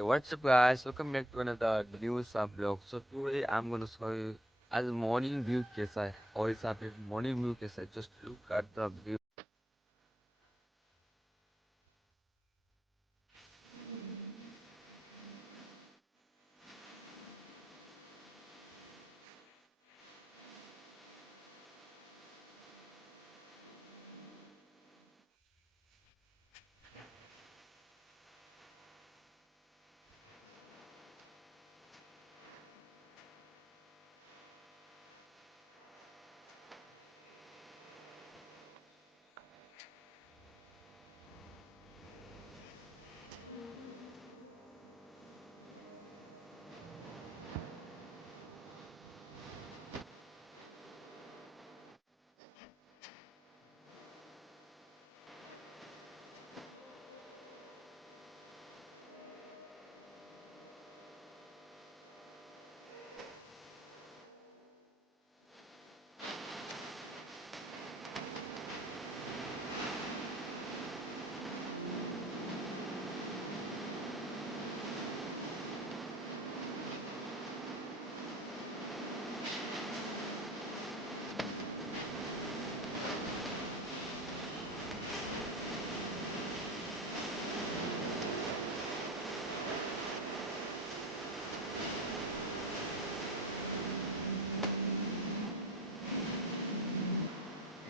What's up, guys? Welcome back to another new vlog. So today I'm gonna show you as morning view कैसा है और इस पे morning view कैसा है. Just look at the view.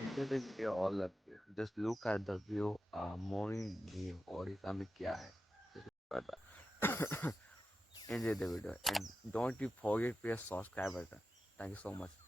Enjoy the video all of you. Just look at the view. Morning view और इस में क्या है. Just look at that. Enjoy the video and don't you forget to press subscribe button. Thank you so much.